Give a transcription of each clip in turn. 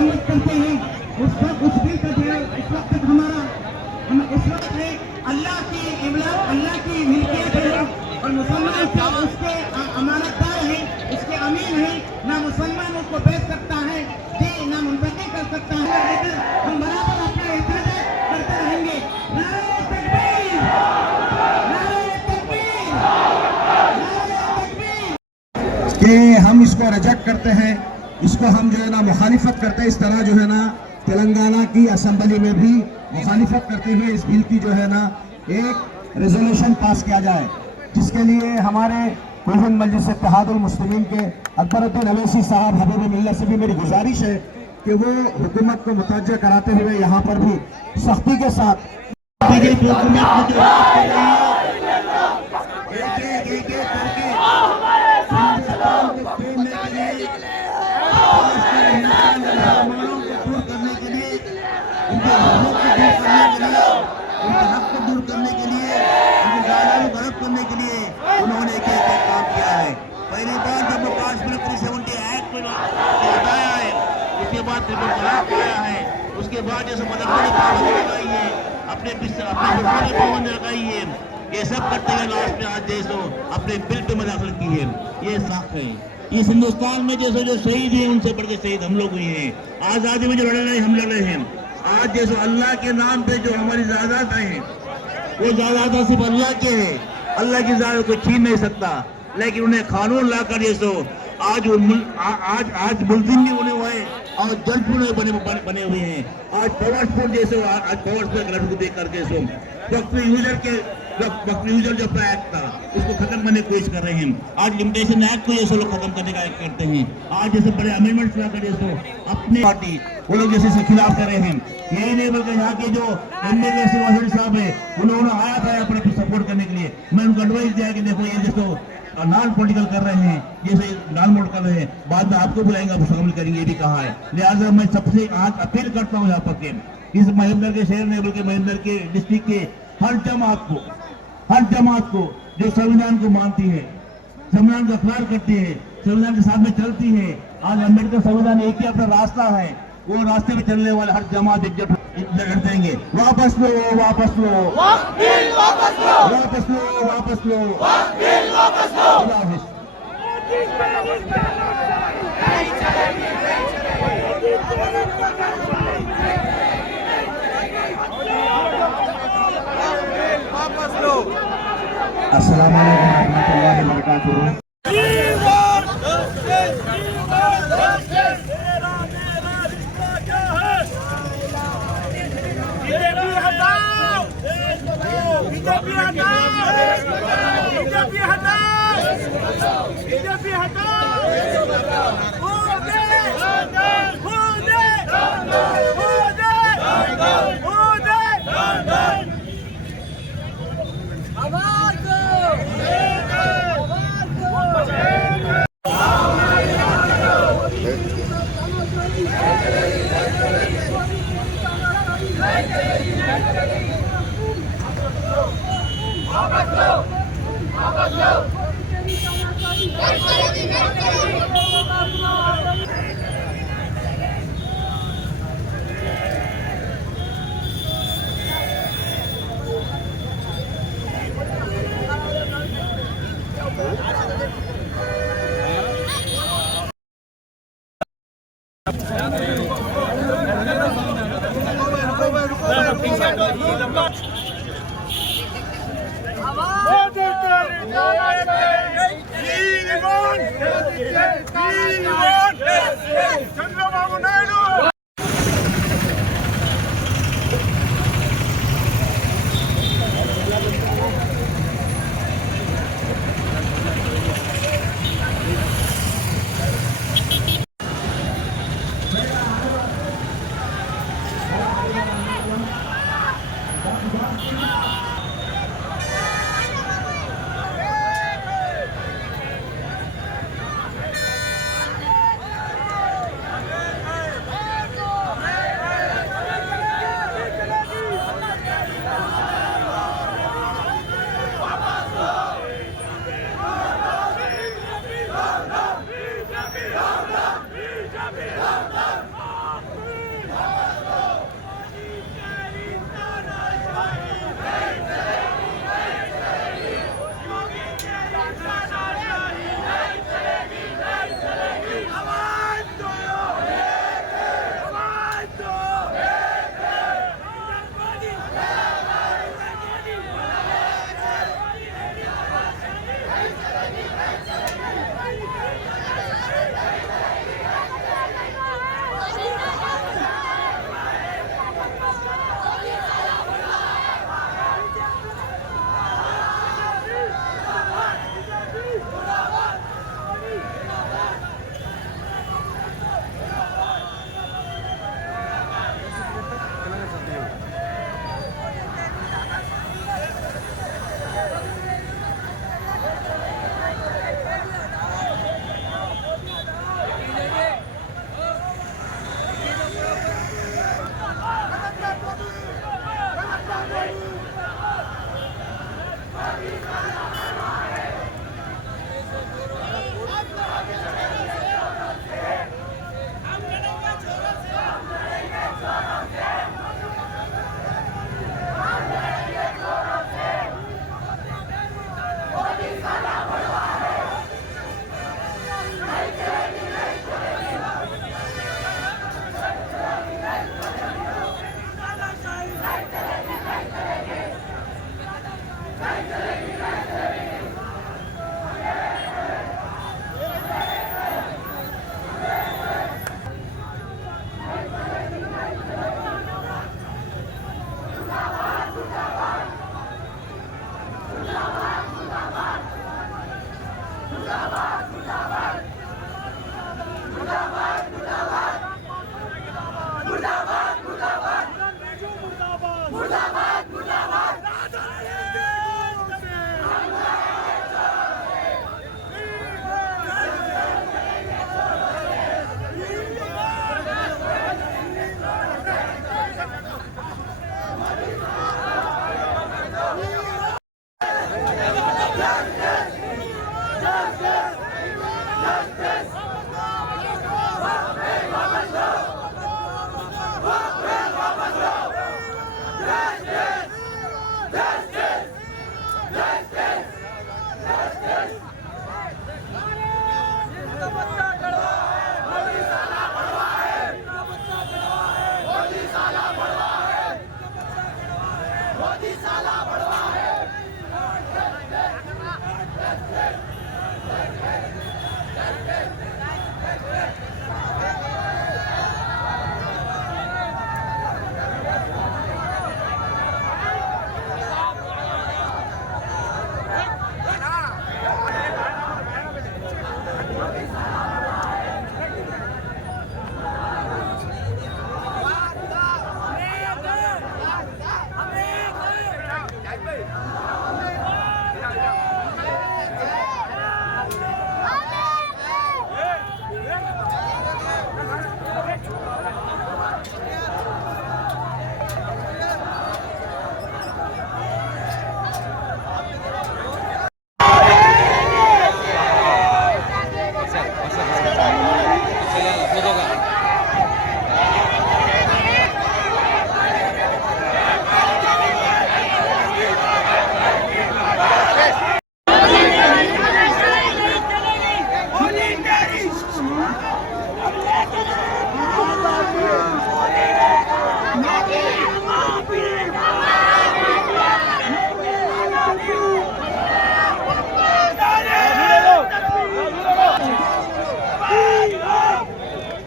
मरम्मत करते हैं, उस दिल का जो इस वक्त हमारा हम इस वक्त है अल्लाह की अल्लाह की मिल्कियत है और मुसलमान सब उसके अमानतदार है, उसके अमीन है। ना मुसलमान उसको बेच सकता है, ना मुंतकिल कर सकता है। हम बराबर अपना एहतजाज करते रहेंगे। नारे तकबीर, नारे तकबीर, नारे तकबीर। कि हम इसको रिजेक्ट करते हैं, इसको हम जो है ना मुखालिफत करते हैं। इस तरह जो है ना तेलंगाना की असेंबली में भी मुखालिफत करते हुए इस बिल की जो है ना एक रेजोल्यूशन पास किया जाए, जिसके लिए हमारे कुल मजलिस इत्तेहादुल मुस्लिमीन के अकबरुद्दीन अवैसी साहब हबीब मिल्लत से भी मेरी गुजारिश है कि वो हुकूमत को मुतवज्जह कराते हुए यहाँ पर भी सख्ती के साथ बीजेपी हुकूमत दूर करने के लिए, उनकी गालियों को गलत करने के लिए उन्होंने एक काम किया है। पहली बार जब काश्मीर 370 एक्ट में हटाया है, उसके बाद ट्रिपल तलाक आया है, उसके बाद जैसे मदरसों ने पाबंदी लगाई है, अपने हुक्मों ने पाबंदी लगाई है, ये सब करते हुए लास्ट में आज देशों अपने बिल पे मुदाखलत की है। ये साफ है। इस हिंदुस्तान में जैसे जो शहीद हैं उनसे बढ़ के शहीद हम लोग हुए हैं। आजादी में जो लड़ रहे हैं हम लड़ रहे हैं। आज जैसे अल्लाह के नाम पे जो हमारी जायदाद है वो जायदाद सिर्फ अल्लाह के है, अल्लाह की जायदाद को छीन नहीं सकता, लेकिन उन्हें कानून लाकर जैसो आज आज मुल्जिम भी बने हुए हैं और जज भी बने हुए हैं। आज पावरफुल जैसे आज पावरफुल लड़कों देख करके सो वक्फ यूजर जो अपना एक्ट था उसको खत्म करने की कोशिश कर रहे हैं। आज लिमिटेशन एक्ट को जैसे लोग खत्म करने का करते हैं। आज जैसे बड़े अमेंडमेंट्स ला कर जैसे अपनी पार्टी वो लोग जैसे इसके खिलाफ कर रहे हैं। यही नहीं बल्कि यहाँ के जो एमएलए साहब है उन्होंने आया था अपने सपोर्ट करने के लिए। मैं उनको एडवाइस दिया कि देखो ये जैसे नॉन पॉलिटिकल कर रहे हैं, जैसे नॉन मोड कर रहे हैं, बाद में आपको बुलाएंगे, आप शामिल करेंगे, ये भी कहा है। लिहाजा मैं सबसे आज अपील करता हूँ यहाँ पर इस महेंद्र के शहर में बल्कि महेंद्र के डिस्ट्रिक्ट के हर जमात को जो संविधान को मानती है, संविधान का अपराध करती है, संविधान के साथ में चलती है। आज अम्बेडकर संविधान एक ही अपना रास्ता है, वो रास्ते में चलने वाले हर जमात एकजुट लड़ देंगे। वापस लो, वापस लो, वापस लो, वापस लो, वापस लो, वापस लो। अस्सलाम वालेकुम रहमतुल्लाहि व बरकातुहू। చంద్రబాబు నాయుడు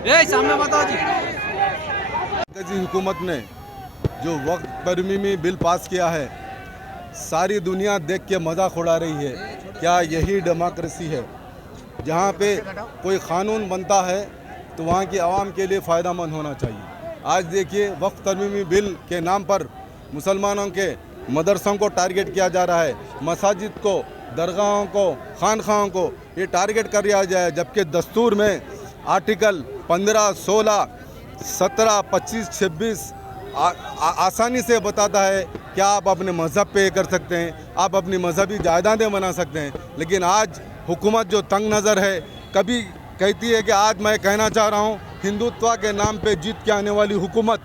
सामने बताओ जी। मरकज़ी हुकूमत ने जो वक्त तरमीमी बिल पास किया है, सारी दुनिया देख के मजाक उड़ा रही है। क्या यही डेमोक्रेसी है? जहाँ पे कोई क़ानून बनता है तो वहाँ की आवाम के लिए फ़ायदेमंद होना चाहिए। आज देखिए, वक्त तरमीमी बिल के नाम पर मुसलमानों के मदरसों को टारगेट किया जा रहा है, मसाजिद को, दरगाहों को, खानखाहों को ये टारगेट कर दिया जाए, जबकि दस्तूर में आर्टिकल 15, 16, 17, 25, 26 आसानी से बताता है कि आप अपने मज़हब पे कर सकते हैं, आप अपनी मजहबी जायदादें बना सकते हैं। लेकिन आज हुकूमत जो तंग नज़र है, कभी कहती है कि आज मैं कहना चाह रहा हूँ हिंदुत्व के नाम पे जीत के आने वाली हुकूमत,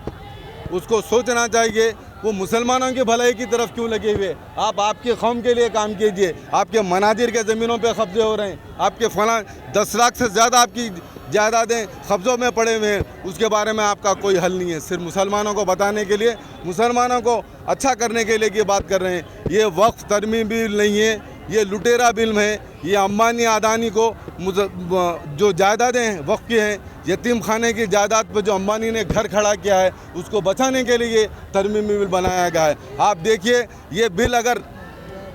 उसको सोचना चाहिए वो मुसलमानों की भलाई की तरफ क्यों लगे हुए। आप आपके कौम के लिए काम कीजिए। आपके मनाजिर के ज़मीनों पे कब्जे हो रहे हैं, आपके फला 10 लाख से ज़्यादा आपकी जायदादें कब्ज़ों में पड़े हुए हैं, उसके बारे में आपका कोई हल नहीं है। सिर्फ मुसलमानों को बताने के लिए, मुसलमानों को अच्छा करने के लिए ये बात कर रहे हैं। ये वक्फ तरमीम बिल नहीं है, ये लुटेरा बिल है। ये अंबानी अदानी को जो जायदादें हैं वक्फ की हैं, यतीम खाने की जायदाद पर जो अंबानी ने घर खड़ा किया है, उसको बचाने के लिए ये तरमीमी बिल बनाया गया है। आप देखिए, ये बिल अगर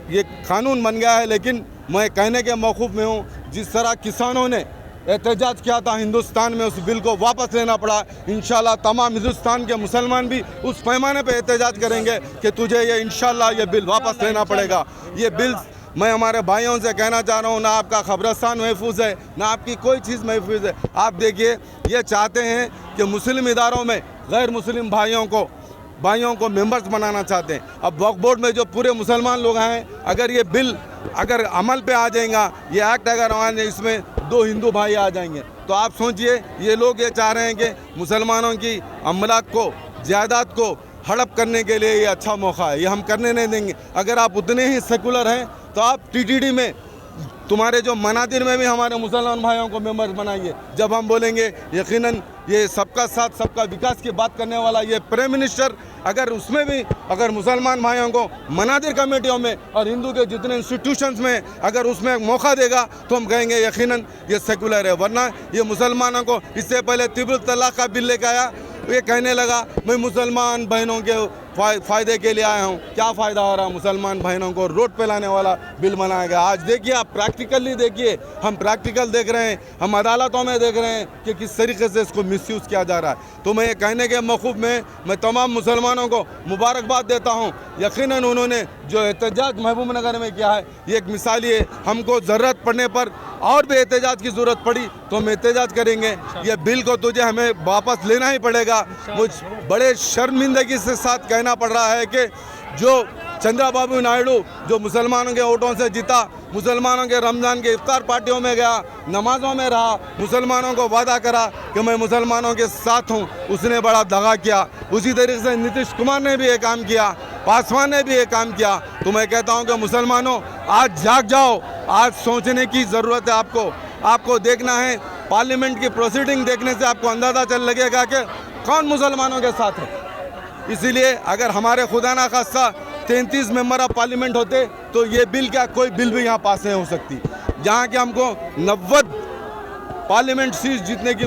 ये कानून बन गया है, लेकिन मैं कहने के मौक़ूफ़ में हूँ, जिस तरह किसानों ने एहतजाज किया था हिंदुस्तान में, उस बिल को वापस लेना पड़ा। इंशाल्लाह तमाम हिंदुस्तान के मुसलमान भी उस पैमाने पे एहतजाज करेंगे कि तुझे ये इंशाल्लाह ये बिल वापस लेना पड़ेगा। ये बिल मैं हमारे भाइयों से कहना चाह रहा हूँ, ना आपका ख़बरस्तान महफूज है, ना आपकी कोई चीज़ महफूज है। आप देखिए, ये चाहते हैं कि मुस्लिम इदारों में गैर मुस्लिम भाइयों को मेंबर्स बनाना चाहते हैं। अब वक्फ बोर्ड में जो पूरे मुसलमान लोग हैं, अगर ये बिल अगर अमल पे आ जाएगा, ये एक्ट अगर आ जाए, इसमें 2 हिंदू भाई आ जाएंगे, तो आप सोचिए, ये लोग ये चाह रहे हैं कि मुसलमानों की अमलाक को, जायदाद को हड़प करने के लिए ये अच्छा मौका है, ये हम करने नहीं देंगे। अगर आप उतने ही सेकुलर हैं तो आप टीटीडी में, तुम्हारे जो मनादिर में भी हमारे मुसलमान भाइयों को मेंबर्स बनाइए। जब हम बोलेंगे यकीनन ये सबका साथ सबका विकास की बात करने वाला ये प्राइम मिनिस्टर, अगर उसमें भी अगर मुसलमान भाइयों को मनादिर कमेटियों में और हिंदू के जितने इंस्टीट्यूशंस में अगर उसमें मौका देगा, तो हम कहेंगे यकीनन ये सेकुलर है। वरना ये मुसलमानों को, इससे पहले तिब्र तलाक का बिल लेकर आया, ये कहने लगा मैं मुसलमान बहनों के फ़ायदे के लिए आया हूँ। क्या फ़ायदा हो रहा है? मुसलमान बहनों को रोड पे लाने वाला बिल बनाया गया। आज देखिए, आप प्रैक्टिकली देखिए, हम प्रैक्टिकल देख रहे हैं, हम अदालतों में देख रहे हैं कि किस तरीके से इसको मिसयूज़ किया जा रहा है। तो मैं ये कहने के मौक़ूफ़ में मैं तमाम मुसलमानों को मुबारकबाद देता हूँ। यकीनन उन्होंने जो एहतजाज महबूब नगर में किया है, ये एक मिसाली है। हमको ज़रूरत पड़ने पर और भी एहतजाज की ज़रूरत पड़ी तो हम एहतजाज करेंगे। ये बिल को तुझे हमें वापस लेना ही पड़ेगा। मुझ बड़े शर्मिंदगी से साथ कहना पड़ रहा है कि जो चंद्रबाबू नायडू जो मुसलमानों के वोटों से जीता, मुसलमानों के रमज़ान के इफ्तार पार्टियों में गया, नमाज़ों में रहा, मुसलमानों को वादा करा कि मैं मुसलमानों के साथ हूँ, उसने बड़ा दगा किया। उसी तरीके से नीतीश कुमार ने भी ये काम किया, पासवान ने भी ये काम किया। तो मैं कहता हूँ कि मुसलमानों, आज जाग जाओ, आज सोचने की ज़रूरत है। आपको देखना है, पार्लियामेंट की प्रोसीडिंग देखने से आपको अंदाज़ा चल लगेगा कि कौन मुसलमानों के साथ है। इसीलिए अगर हमारे खुदा ना खास्ता 33 मेंबर ऑफ पार्लियामेंट होते तो ये बिल क्या कोई बिल भी यहाँ पास नहीं हो सकती। जहाँ कि हमको 90 पार्लियामेंट सीट जीतने की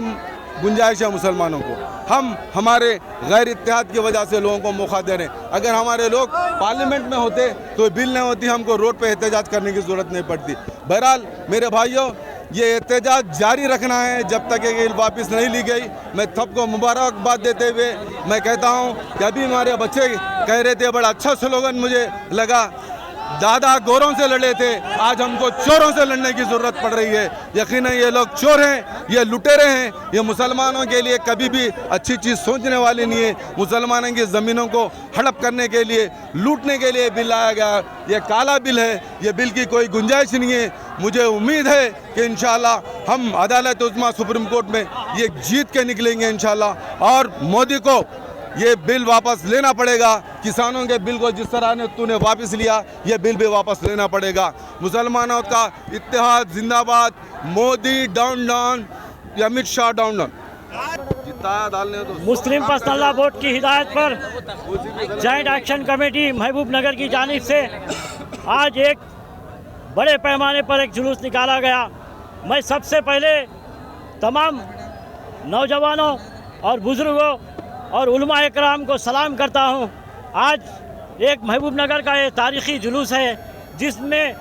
गुंजाइश है मुसलमानों को। हम हमारे गैर इत्तेहाद की वजह से लोगों को मौका दे रहे हैं। अगर हमारे लोग पार्लियामेंट में होते तो बिल नहीं होती, हमको रोड पे एहतजाज करने की ज़रूरत नहीं पड़ती। बहरहाल मेरे भाइयों, ये एहतजाज जारी रखना है जब तक ये बिल वापस नहीं ली गई। मैं सबको मुबारकबाद देते हुए मैं कहता हूँ कि अभी हमारे बच्चे कह रहे थे, बड़ा अच्छा स्लोगन मुझे लगा, दादा गोरों से लड़े थे, आज हमको चोरों से लड़ने की ज़रूरत पड़ रही है। यकीनन ये लोग चोर हैं, ये लुटेरे हैं, ये मुसलमानों के लिए कभी भी अच्छी चीज़ सोचने वाले नहीं है। मुसलमानों की ज़मीनों को हड़प करने के लिए, लूटने के लिए बिल लाया गया। ये काला बिल है, ये बिल की कोई गुंजाइश नहीं है। मुझे उम्मीद है कि इंशाल्लाह हम अदालत उज़्मा सुप्रीम कोर्ट में ये जीत के निकलेंगे इंशाल्लाह, और मोदी को ये बिल वापस लेना पड़ेगा। किसानों के बिल को जिस तरह ने तूने वापस लिया, ये बिल भी वापस लेना पड़ेगा। मुसलमानों का इत्तेहाद जिंदाबाद, Modi down down, Amit Shah down down. Muslim personal board की हिदायत पर जॉइंट एक्शन कमेटी महबूब नगर की जानिब से आज एक बड़े पैमाने पर एक जुलूस निकाला गया। मैं सबसे पहले तमाम नौजवानों और बुज़ुर्गों और उलमा इकराम को सलाम करता हूँ। आज एक महबूब नगर का ये तारीख़ी जुलूस है जिसमें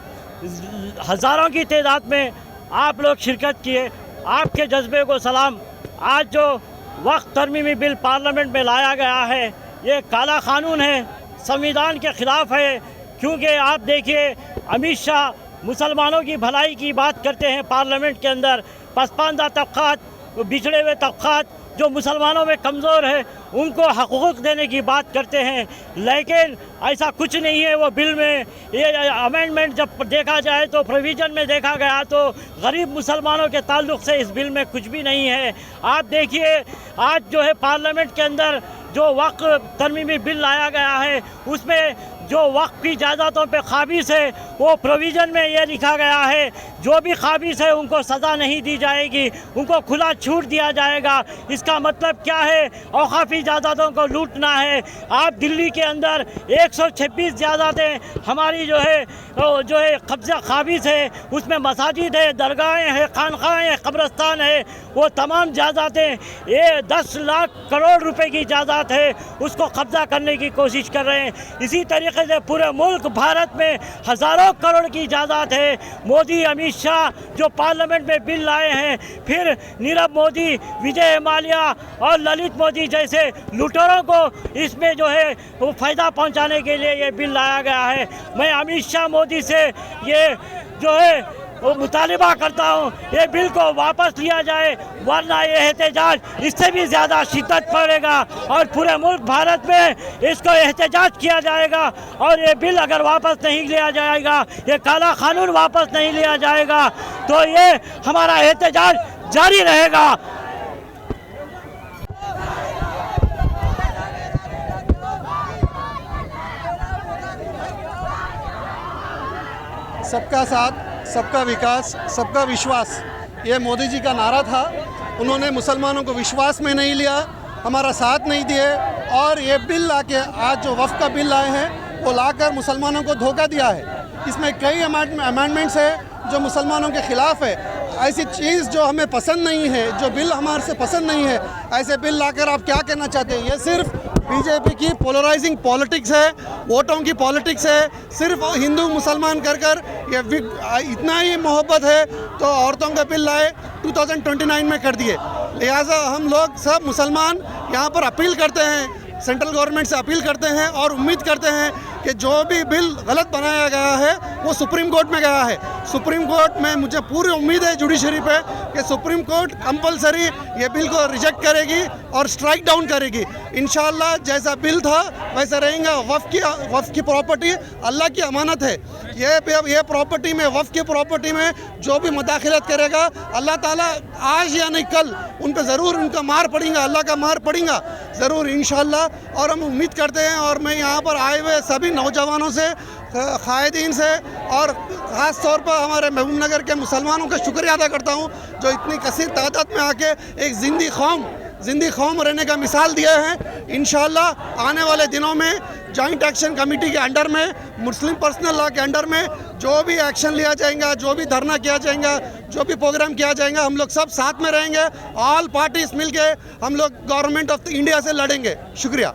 हज़ारों की तादाद में आप लोग शिरकत किए। आपके जज्बे को सलाम। आज जो वक्त तरमीमी बिल पार्लियामेंट में लाया गया है ये काला कानून है, संविधान के ख़िलाफ़ है। क्योंकि आप देखिए अमित शाह मुसलमानों की भलाई की बात करते हैं पार्लियामेंट के अंदर, पसमानदा तबक़ात, बिछड़े हुए तबक़ात जो मुसलमानों में कमज़ोर है उनको हक़ूक़ देने की बात करते हैं, लेकिन ऐसा कुछ नहीं है। वो बिल में ये अमेंडमेंट जब देखा जाए तो प्रोविज़न में देखा गया तो गरीब मुसलमानों के ताल्लुक़ से इस बिल में कुछ भी नहीं है। आप देखिए आज जो है पार्लियामेंट के अंदर जो वक्फ़ तरमीमी बिल लाया गया है उसमें जो वक्फ़ की जायदादों पे ख़ाबिस है वो प्रोविज़न में ये लिखा गया है जो भी ख़ाबिस है उनको सज़ा नहीं दी जाएगी, उनको खुला छूट दिया जाएगा। इसका मतलब क्या है? औक़ाफ़ी जायदादों को लूटना है। आप दिल्ली के अंदर 126 जायदादें हमारी जो है कब्ज़ा ख़ाबिस है, उसमें मसाजिद है, दरगाहें हैं, खानखाहें हैं, कब्रस्तान है, वो तमाम जायदादें ये 10 लाख करोड़ रुपए की जायदाद है उसको कब्ज़ा करने की कोशिश कर रहे हैं। इसी तरीके से पूरे मुल्क भारत में हज़ारों करोड़ की जायदाद है। मोदी अमित शाह जो पार्लियामेंट में बिल लाए हैं, फिर नीरव मोदी, विजय माल्या और ललित मोदी जैसे लुटेरों को इसमें जो है वो फ़ायदा पहुंचाने के लिए ये बिल लाया गया है। मैं अमित शाह मोदी से ये जो है वो मुतालिबा करता हूँ ये बिल को वापस लिया जाए, वरना ये एहतजाज इससे भी ज़्यादा शिद्दत पड़ेगा और पूरे मुल्क भारत में इसको एहतजाज किया जाएगा। और ये बिल अगर वापस नहीं लिया जाएगा, ये काला कानून वापस नहीं लिया जाएगा तो ये हमारा एहतजाज जारी रहेगा। सबका साथ, सबका विकास, सबका विश्वास, ये मोदी जी का नारा था। उन्होंने मुसलमानों को विश्वास में नहीं लिया, हमारा साथ नहीं दिए और ये बिल लाके आज जो वफ़ का बिल लाए हैं वो लाकर मुसलमानों को धोखा दिया है। इसमें कई अमेंडमेंट्स है जो मुसलमानों के ख़िलाफ़ है। ऐसी चीज़ जो हमें पसंद नहीं है, जो बिल हमारे से पसंद नहीं है, ऐसे बिल लाकर आप क्या कहना चाहते हैं? ये सिर्फ बीजेपी की पोलराइजिंग पॉलिटिक्स है, वोटों की पॉलिटिक्स है। सिर्फ हिंदू मुसलमान कर ये इतना ही मोहब्बत है तो औरतों का बिल लाए 2029 में कर दिए। लिहाजा हम लोग सब मुसलमान यहाँ पर अपील करते हैं, सेंट्रल गवर्नमेंट से अपील करते हैं और उम्मीद करते हैं कि जो भी बिल गलत बनाया गया है वो सुप्रीम कोर्ट में गया है। सुप्रीम कोर्ट में मुझे पूरी उम्मीद है जुडिशरी पे कि सुप्रीम कोर्ट कंपलसरी ये बिल को रिजेक्ट करेगी और स्ट्राइक डाउन करेगी। इंशाल्लाह जैसा बिल था वैसा रहेगा। वफ़ की प्रॉपर्टी अल्लाह की अमानत है। ये प्रॉपर्टी में, वफ़ की प्रॉपर्टी में जो भी मुदाखलत करेगा अल्लाह ताला आज या नहीं कल उन पर ज़रूर उनका मार पड़ेगा, अल्लाह का मार पड़ेगा ज़रूर इंशाल्लाह। और हम उम्मीद करते हैं और मैं यहाँ पर आए हुए सभी नौजवानों से, क़ायदीन से और ख़ास तौर पर हमारे महबूब नगर के मुसलमानों का शुक्रिया अदा करता हूँ जो इतनी कसीर तादाद में आके एक जिंदी कौम रहने का मिसाल दिया है। इंशाल्लाह आने वाले दिनों में जॉइंट एक्शन कमेटी के अंडर में, मुस्लिम पर्सनल लॉ के अंडर में जो भी एक्शन लिया जाएगा, जो भी धरना किया जाएगा, जो भी प्रोग्राम किया जाएगा, हम लोग सब साथ में रहेंगे। ऑल पार्टीज मिलके हम लोग गवर्नमेंट ऑफ इंडिया से लड़ेंगे। शुक्रिया।